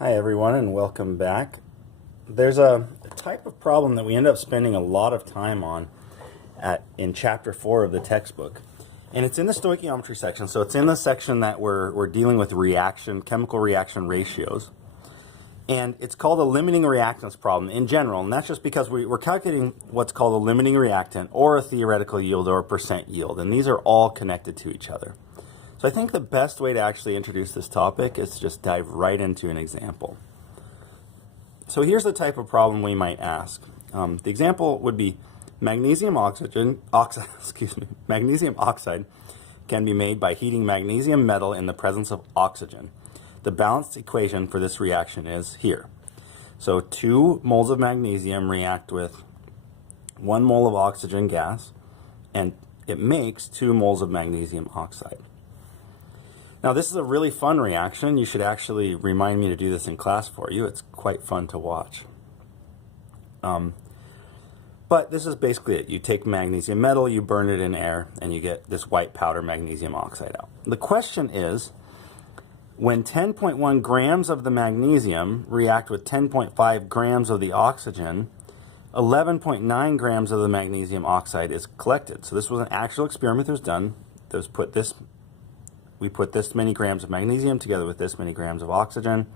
Hi everyone and welcome back. There's a type of problem that we end up spending a lot of time on in chapter 4 of the textbook. And it's in the stoichiometry section, so it's in the section that we're dealing with chemical reaction ratios. And it's called a limiting reactants problem in general, and that's just because we're calculating what's called a limiting reactant or a theoretical yield or a percent yield, and these are all connected to each other. So I think the best way to actually introduce this topic is to just dive right into an example. So here's the type of problem we might ask. The example would be magnesium oxide can be made by heating magnesium metal in the presence of oxygen. The balanced equation for this reaction is here. So 2 moles of magnesium react with 1 mole of oxygen gas, and it makes 2 moles of magnesium oxide. Now this is a really fun reaction. You should actually remind me to do this in class for you. It's quite fun to watch. But this is basically it. You take magnesium metal, you burn it in air, and you get this white powder magnesium oxide out. The question is, when 10.1 grams of the magnesium react with 10.5 grams of the oxygen, 11.9 grams of the magnesium oxide is collected. So this was an actual experiment that was done. We put this many grams of magnesium together with this many grams of oxygen,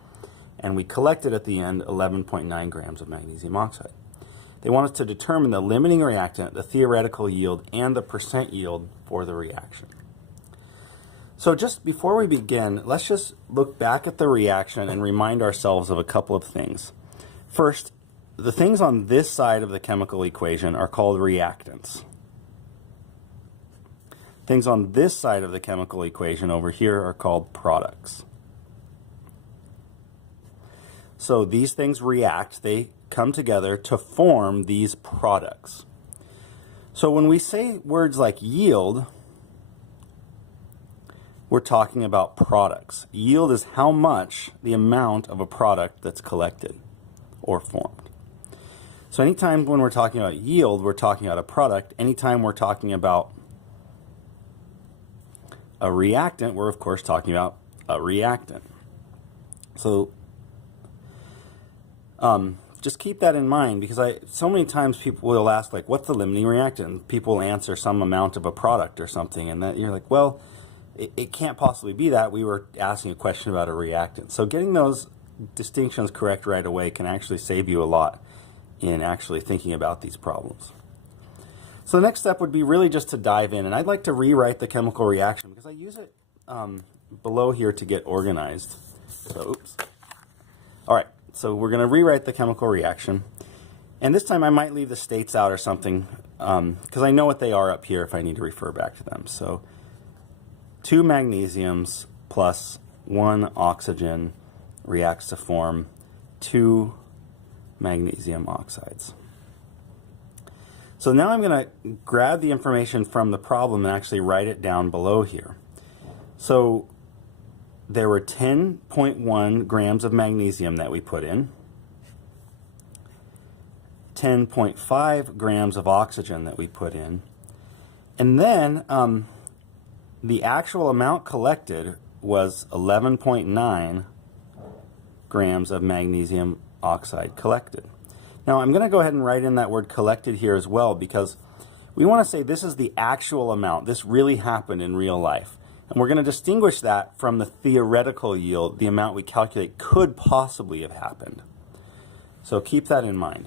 and we collected at the end 11.9 grams of magnesium oxide. They want us to determine the limiting reactant, the theoretical yield, and the percent yield for the reaction. So just before we begin, let's just look back at the reaction and remind ourselves of a couple of things. First, the things on this side of the chemical equation are called reactants. Things on this side of the chemical equation over here are called products. So these things react, they come together to form these products. So when we say words like yield, we're talking about products. Yield is how much, the amount of a product that's collected or formed. So anytime when we're talking about yield, we're talking about a product. Anytime we're talking about a reactant, we're of course talking about a reactant. So just keep that in mind, because so many times people will ask, like, what's the limiting reactant? People answer some amount of a product or something, and that you're like, well, it can't possibly be that. We were asking a question about a reactant. So getting those distinctions correct right away can actually save you a lot in actually thinking about these problems. So the next step would be really just to dive in, and I'd like to rewrite the chemical reaction because I use it below here to get organized. So, oops. All right, so we're going to rewrite the chemical reaction, and this time I might leave the states out or something because I know what they are up here if I need to refer back to them. So 2 magnesiums plus 1 oxygen reacts to form 2 magnesium oxides. So now I'm going to grab the information from the problem and actually write it down below here. So there were 10.1 grams of magnesium that we put in, 10.5 grams of oxygen that we put in, and then the actual amount collected was 11.9 grams of magnesium oxide collected. Now I'm going to go ahead and write in that word collected here as well, because we want to say this is the actual amount. This really happened in real life. And we're going to distinguish that from the theoretical yield, the amount we calculate could possibly have happened. So keep that in mind.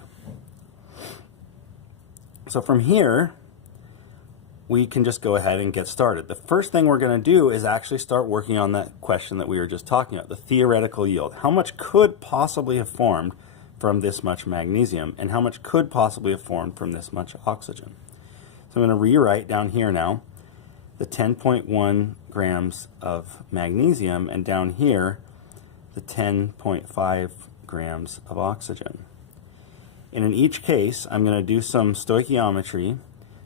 So from here, we can just go ahead and get started. The first thing we're going to do is actually start working on that question that we were just talking about, the theoretical yield. How much could possibly have formed from this much magnesium, and how much could possibly have formed from this much oxygen? So I'm going to rewrite down here now the 10.1 grams of magnesium, and down here the 10.5 grams of oxygen. And in each case, I'm going to do some stoichiometry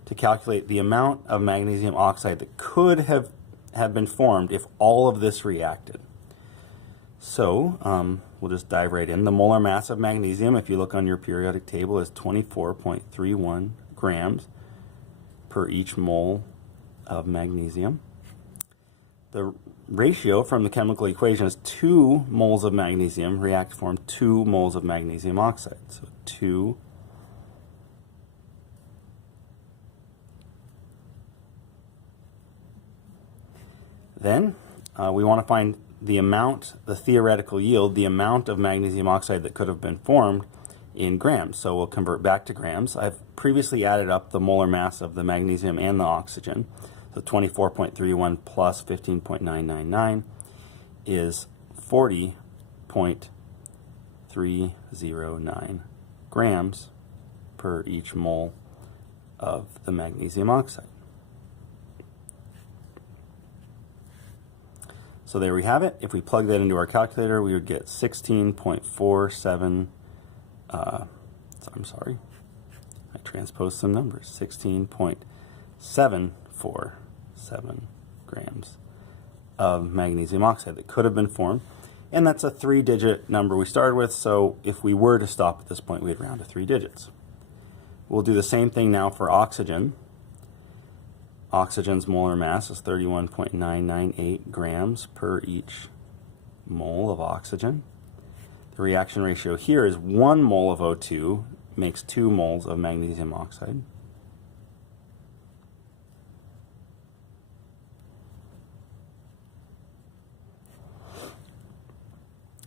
to calculate the amount of magnesium oxide that could have been formed if all of this reacted. So we'll just dive right in. The molar mass of magnesium, if you look on your periodic table, is 24.31 grams per each mole of magnesium. The ratio from the chemical equation is 2 moles of magnesium react to form 2 moles of magnesium oxide. So 2 then we want to find the amount, the theoretical yield, the amount of magnesium oxide that could have been formed in grams. So we'll convert back to grams. I've previously added up the molar mass of the magnesium and the oxygen. So 24.31 plus 15.999 is 40.309 grams per each mole of the magnesium oxide. So there we have it. If we plug that into our calculator, we would get 16.47, I'm sorry, I transposed some numbers, 16.747 grams of magnesium oxide that could have been formed. And that's a 3-digit number we started with, so if we were to stop at this point, we'd round to 3 digits. We'll do the same thing now for oxygen. Oxygen's molar mass is 31.998 grams per each mole of oxygen. The reaction ratio here is 1 mole of O2 makes 2 moles of magnesium oxide.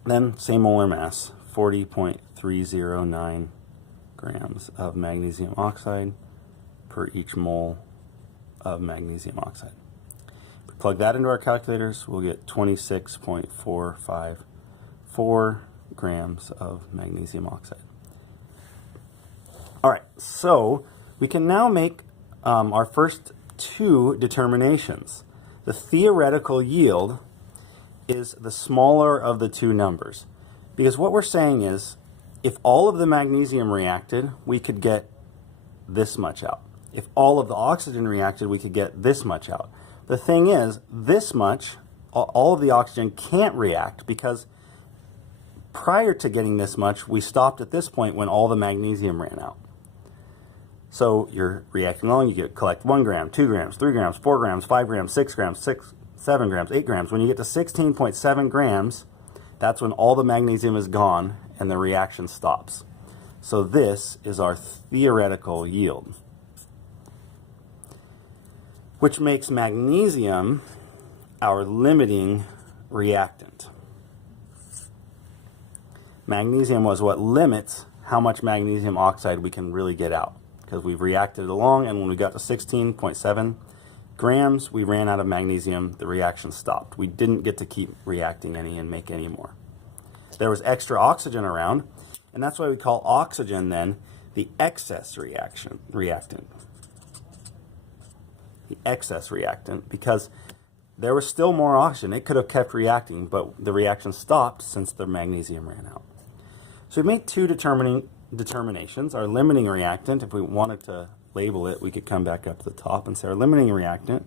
Then same molar mass, 40.309 grams of magnesium oxide per each mole of magnesium oxide. If we plug that into our calculators, we'll get 26.454 grams of magnesium oxide. All right, so we can now make our first 2 determinations. The theoretical yield is the smaller of the 2 numbers, because what we're saying is if all of the magnesium reacted, we could get this much out. If all of the oxygen reacted, we could get this much out. The thing is, this much, all of the oxygen can't react because prior to getting this much, we stopped at this point when all the magnesium ran out. So you're reacting along, you collect 1 gram, 2 grams, 3 grams, 4 grams, 5 grams, 6 grams, 7 grams, 8 grams. When you get to 16.7 grams, that's when all the magnesium is gone and the reaction stops. So this is our theoretical yield, which makes magnesium our limiting reactant. Magnesium was what limits how much magnesium oxide we can really get out, because we've reacted along, and when we got to 16.7 grams, we ran out of magnesium, the reaction stopped. We didn't get to keep reacting any and make any more. There was extra oxygen around, and that's why we call oxygen then the excess reactant. The excess reactant, because there was still more oxygen. It could have kept reacting, but the reaction stopped since the magnesium ran out. So we made 2 determinations. Our limiting reactant, if we wanted to label it, we could come back up to the top and say our limiting reactant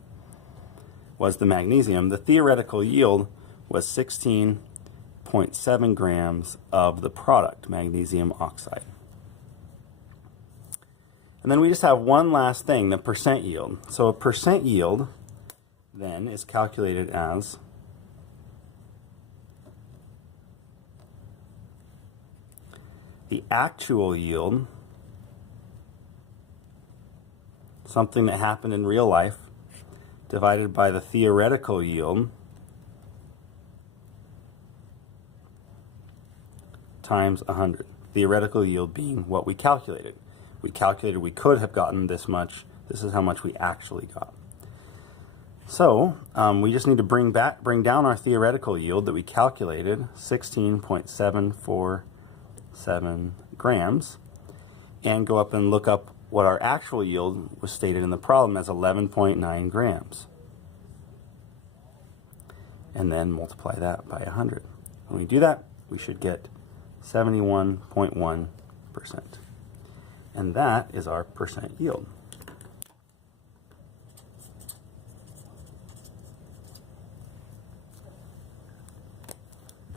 was the magnesium. The theoretical yield was 16.7 grams of the product, magnesium oxide. And then we just have one last thing, the percent yield. So a percent yield then is calculated as the actual yield, something that happened in real life, divided by the theoretical yield times 100. Theoretical yield being what we calculated. We calculated we could have gotten this much. This is how much we actually got. So we just need to bring down our theoretical yield that we calculated, 16.747 grams, and go up and look up what our actual yield was stated in the problem as 11.9 grams. And then multiply that by 100. When we do that, we should get 71.1%. And that is our percent yield.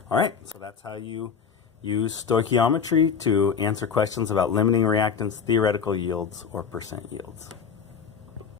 All right, so that's how you use stoichiometry to answer questions about limiting reactants, theoretical yields, or percent yields.